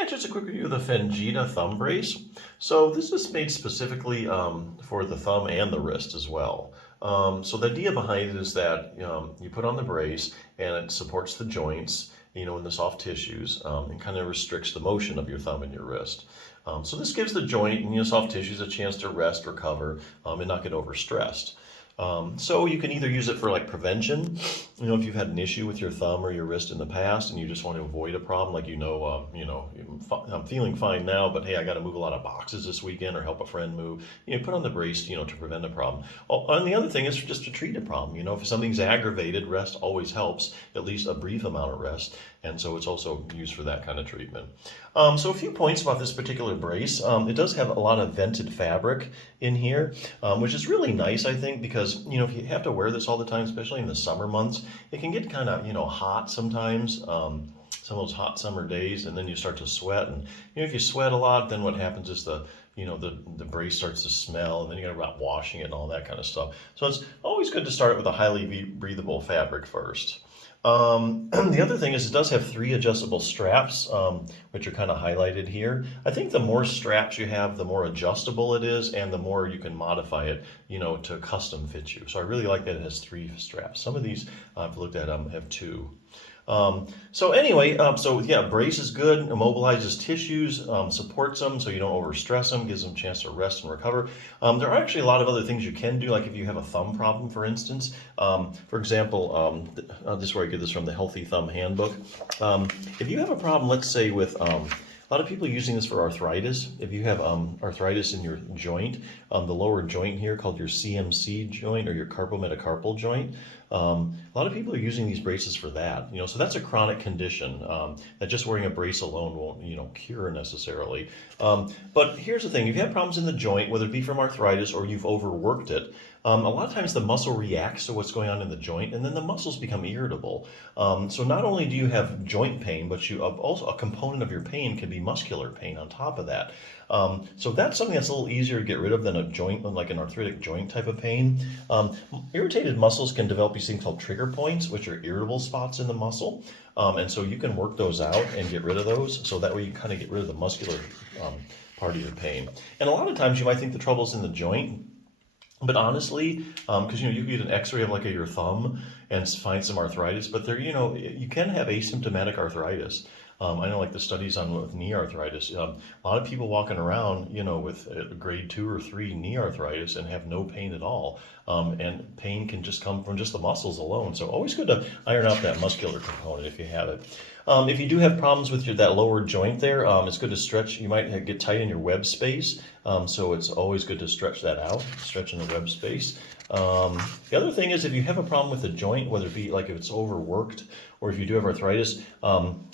Yeah, just a quick review of the FENGJIDA thumb brace. So this is made specifically for the thumb and the wrist as well. So the idea behind it is that you put on the brace and it supports the joints, in the soft tissues, and kind of restricts the motion of your thumb and your wrist. So this gives the joint and soft tissues a chance to rest, recover, and not get overstressed. So you can either use it for like prevention, if you've had an issue with your thumb or your wrist in the past and you just want to avoid a problem, like I'm feeling fine now, but hey, I got to move a lot of boxes this weekend or help a friend move. Put on the brace, to prevent a problem. And the other thing is just to treat a problem. If something's aggravated, rest always helps, at least a brief amount of rest. And so it's also used for that kind of treatment. So a few points about this particular brace. It does have a lot of vented fabric in here, which is really nice, I think, because, if you have to wear this all the time, especially in the summer months, it can get kind of, hot sometimes, some of those hot summer days, and then you start to sweat. And, if you sweat a lot, then what happens is the brace starts to smell, and then you got to about washing it and all that kind of stuff. So it's always good to start with a highly breathable fabric first. The other thing is it does have 3 adjustable straps, which are kind of highlighted here. I think the more straps you have, the more adjustable it is, and the more you can modify it, to custom fit you. So I really like that it has 3 straps. Some of these I've looked at have 2. So anyway, brace is good, immobilizes tissues, supports them so you don't overstress them, gives them a chance to rest and recover. There are actually a lot of other things you can do, like if you have a thumb problem, for instance. For example, this is where I get this from, the Healthy Thumb Handbook. If you have a problem, let's say with a lot of people are using this for arthritis. If you have arthritis in your joint, the lower joint here called your CMC joint or your carpometacarpal joint, a lot of people are using these braces for that. So that's a chronic condition that just wearing a brace alone won't, cure necessarily. But here's the thing: if you have problems in the joint, whether it be from arthritis or you've overworked it, a lot of times the muscle reacts to what's going on in the joint, and then the muscles become irritable. So not only do you have joint pain, but you also a component of your pain can be muscular pain on top of that. So that's something that's a little easier to get rid of than a joint, like an arthritic joint type of pain. Irritated muscles can develop these things called trigger points, which are irritable spots in the muscle. And so you can work those out and get rid of those. So that way you kind of get rid of the muscular part of your pain. And a lot of times you might think the trouble's in the joint. But honestly, because you can get an X-ray of your thumb and find some arthritis, but you can have asymptomatic arthritis. I know, like the studies with knee arthritis. A lot of people walking around, with grade 2 or 3 knee arthritis and have no pain at all. And pain can just come from just the muscles alone. So always good to iron out that muscular component if you have it. If you do have problems with that lower joint there, it's good to stretch. You might get tight in your web space. So it's always good to stretch that out, stretch in the web space. The other thing is if you have a problem with the joint, whether it be like if it's overworked or if you do have arthritis,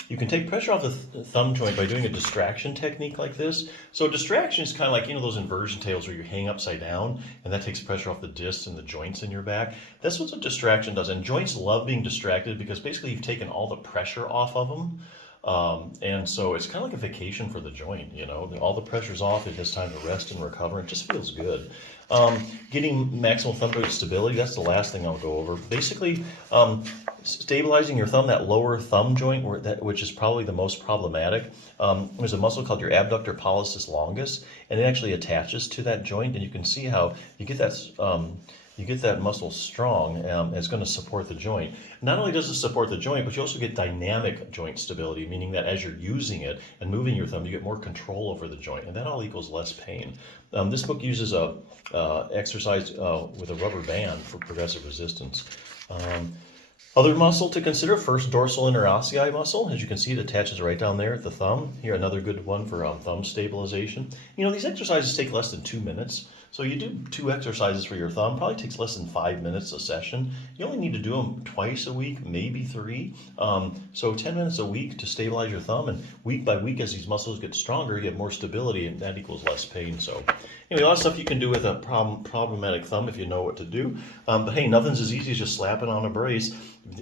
you can take pressure off the thumb joint by doing a distraction technique like this. So distraction is kind of like, those inversion tails where you hang upside down and that takes pressure off the discs and the joints in your back. That's what a distraction does. And joints love being distracted because basically you've taken all the pressure off of them. And so it's kind of like a vacation for the joint, all the pressure's off, it has time to rest and recover, it just feels good. Getting maximal thumb joint stability, that's the last thing I'll go over. Basically, stabilizing your thumb, that lower thumb joint, which is probably the most problematic. There's a muscle called your abductor pollicis longus, and it actually attaches to that joint, and you can see how you get that muscle strong, and it's going to support the joint. Not only does it support the joint, but you also get dynamic joint stability, meaning that as you're using it and moving your thumb, you get more control over the joint, and that all equals less pain. This book uses a exercise with a rubber band for progressive resistance. Other muscle to consider, first dorsal interossei muscle. As you can see, it attaches right down there at the thumb. Here, another good one for thumb stabilization. These exercises take less than 2 minutes. So you do 2 exercises for your thumb, probably takes less than 5 minutes a session. You only need to do them twice a week, maybe 3. So 10 minutes a week to stabilize your thumb, and week by week as these muscles get stronger, you get more stability, and that equals less pain. So anyway, a lot of stuff you can do with a problematic thumb if you know what to do. But hey, nothing's as easy as just slapping on a brace.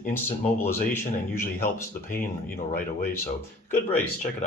Instant mobilization and usually helps the pain, right away. So good brace, check it out.